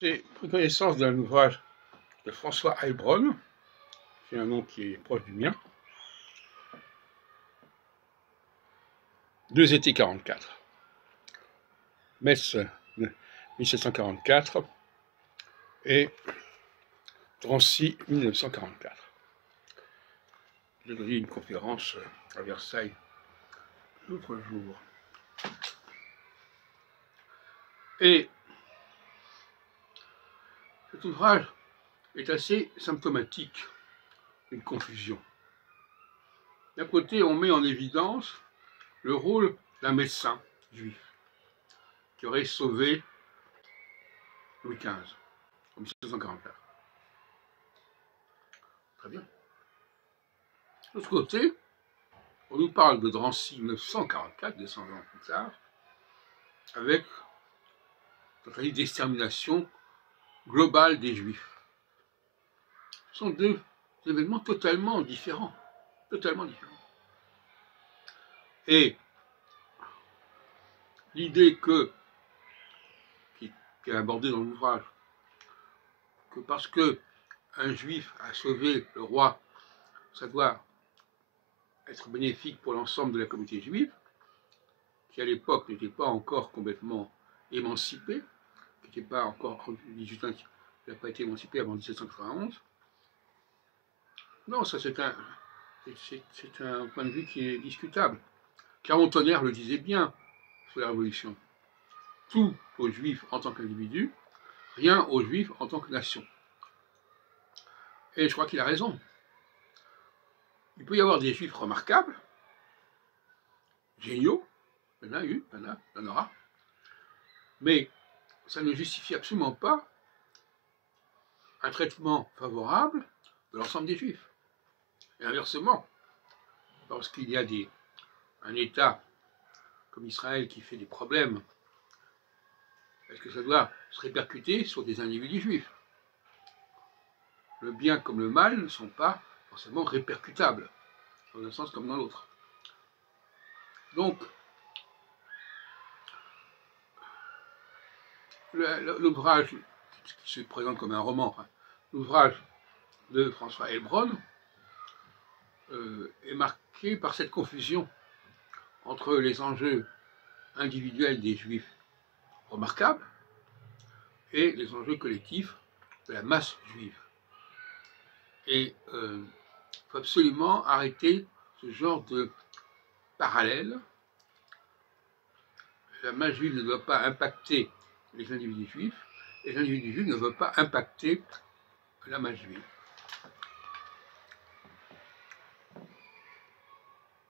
J'ai pris connaissance d'un ouvrage de François Heilbronn, qui est un nom qui est proche du mien, Deux étés 44, Metz 1744 et Drancy 1944. J'ai donné une conférence à Versailles l'autre jour. Et cet ouvrage est assez symptomatique d'une confusion. D'un côté, on met en évidence le rôle d'un médecin juif qui aurait sauvé Louis XV en 1744. Très bien. De l'autre côté, on nous parle de Drancy 1944, 200 ans plus tard, avec la tentative d'extermination globale des Juifs. Ce sont deux événements totalement différents. Totalement différents. Et l'idée qui est abordée dans l'ouvrage, que parce que un Juif a sauvé le roi, ça doit être bénéfique pour l'ensemble de la communauté juive, qui à l'époque n'était pas encore complètement émancipée, qui n'était pas encore, il n'a pas été émancipé avant 1791. Non, ça c'est un point de vue qui est discutable. Clermont-Tonnerre le disait bien sur la Révolution. Tout aux Juifs en tant qu'individu, rien aux Juifs en tant que nation. Et je crois qu'il a raison. Il peut y avoir des Juifs remarquables, géniaux, il y en a eu, il y en aura, mais ça ne justifie absolument pas un traitement favorable de l'ensemble des Juifs. Et inversement, lorsqu'il y a un État comme Israël qui fait des problèmes, est-ce que ça doit se répercuter sur des individus juifs? Le bien comme le mal ne sont pas forcément répercutables, dans un sens comme dans l'autre. Donc, l'ouvrage qui se présente comme un roman, l'ouvrage de François Heilbronn, est marqué par cette confusion entre les enjeux individuels des Juifs remarquables et les enjeux collectifs de la masse juive. Et il faut absolument arrêter ce genre de parallèle. La masse juive ne doit pas impacter les individus juifs, et l'individu juif ne veut pas impacter la masse juive.